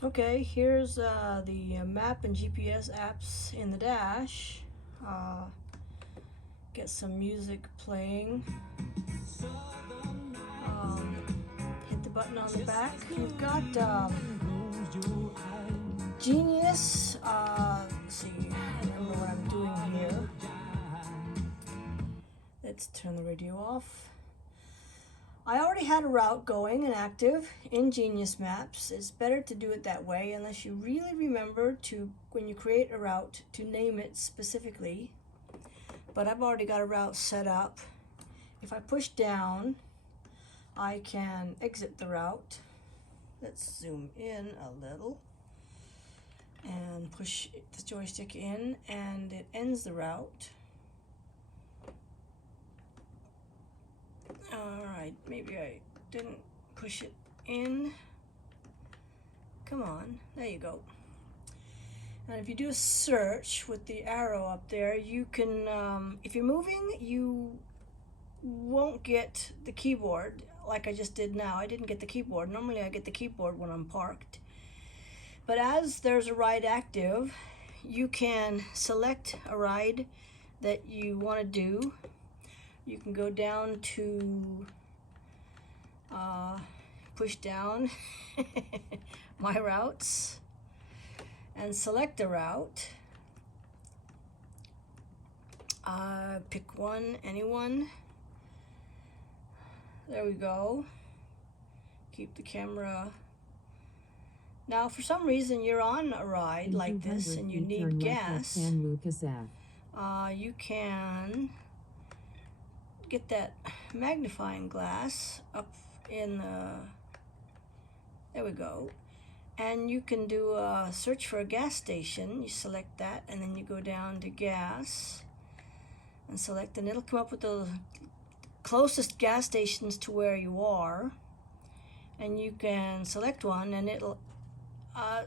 Okay, here's the map and GPS apps in the dash. Uh, get some music playing. Um, hit the button on the back. You've got Genius. Let's see, I remember what I'm doing here. Let's turn the radio off. I already had a route going and active in Genius Maps. It's better to do it that way unless you really remember to, when you create a route, to name it specifically. But I've already got a route set up. If I push down, I can exit the route. Let's zoom in a little and push the joystick in, and it ends the route. Alright, maybe I didn't push it in. Come on, there you go. And if you do a search with the arrow up there, you can, if you're moving, you won't get the keyboard like I just did now. I didn't get the keyboard. Normally I get the keyboard when I'm parked. But as there's a ride active, you can select a ride that you want to do. You can go down to push down my routes and select a route. Pick one, anyone. There we go. Keep the camera. Now, for some reason, you're on a ride like this and you need gas. You can get that magnifying glass up in the, there we go. And you can do a search for a gas station. You select that and then you go down to gas and select, and it'll come up with the closest gas stations to where you are. And you can select one and it'll,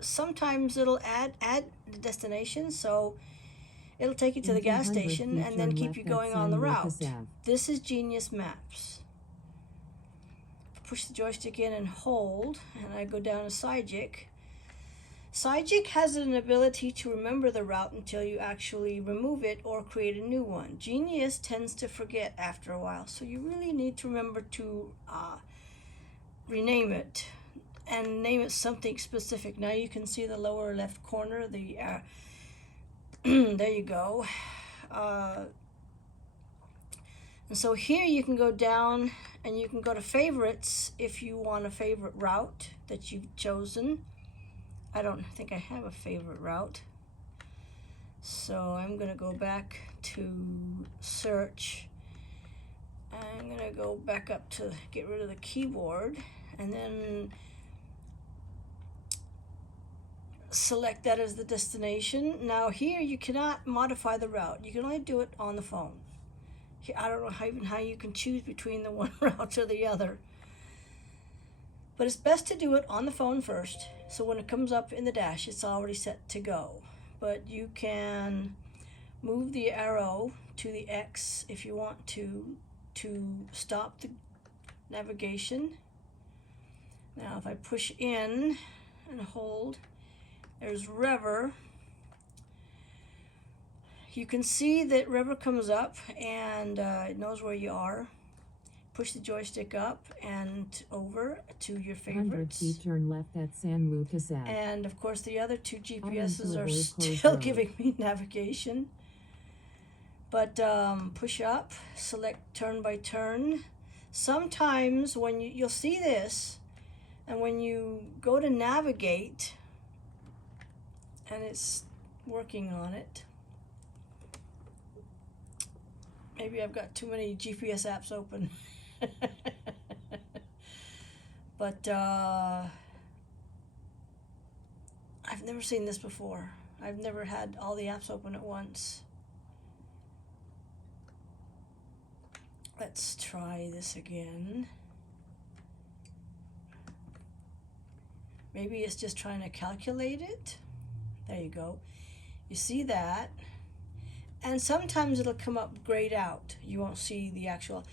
sometimes it'll add the destination, so it'll take you to the gas station and then keep you going on the route. This is Genius Maps. Push the joystick in and hold, and I go down to Sygic. Sygic has an ability to remember the route until you actually remove it or create a new one. Genius tends to forget after a while, so you really need to remember to rename it and name it something specific. Now you can see the lower left corner, the there you go. And so here you can go down and you can go to favorites if you want a favorite route that you've chosen. I don't think I have a favorite route. So I'm gonna go back to search. I'm gonna go back up to get rid of the keyboard and then select that as the destination. Now here you cannot modify the route. You can only do it on the phone. I don't know how you can choose between the one route or the other. But it's best to do it on the phone first, so when it comes up in the dash, it's already set to go. But you can move the arrow to the X if you want to stop the navigation. Now if I push in and hold, there's Rever. You can see that Rever comes up and it knows where you are. Push the joystick up and over to your favorites. Turn left at San Lucas Ave. And of course the other two GPSs are still giving me navigation. But push up, select turn by turn. Sometimes when you'll see this, and when you go to navigate, and it's working on it. Maybe I've got too many GPS apps open. But I've never seen this before. I've never had all the apps open at once. Let's try this again. Maybe it's just trying to calculate it. There you go. You see that? And sometimes it'll come up grayed out. You won't see the actual.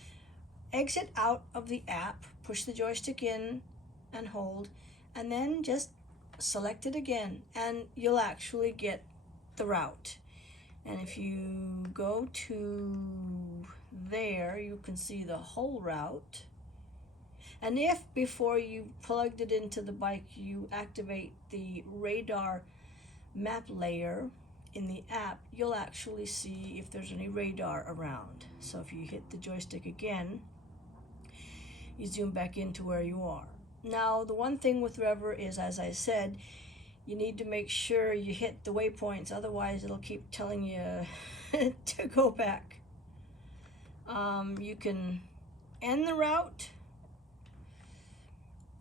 Exit out of the app, push the joystick in and hold, and then just select it again, and you'll actually get the route. And if you go to there, you can see the whole route. And if before you plugged it into the bike you activate the radar map layer in the app, you'll actually see if there's any radar around. So if you hit the joystick again, you zoom back into where you are. Now the one thing with Rever is, as I said, you need to make sure you hit the waypoints, otherwise it'll keep telling you to go back. You can end the route,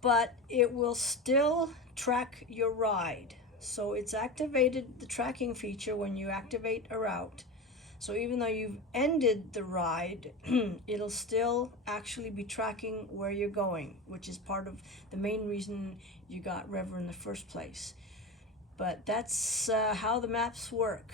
but it will still track your ride. So it's activated the tracking feature when you activate a route. So even though you've ended the ride, it'll still actually be tracking where you're going, which is part of the main reason you got Rever in the first place. But that's how the maps work.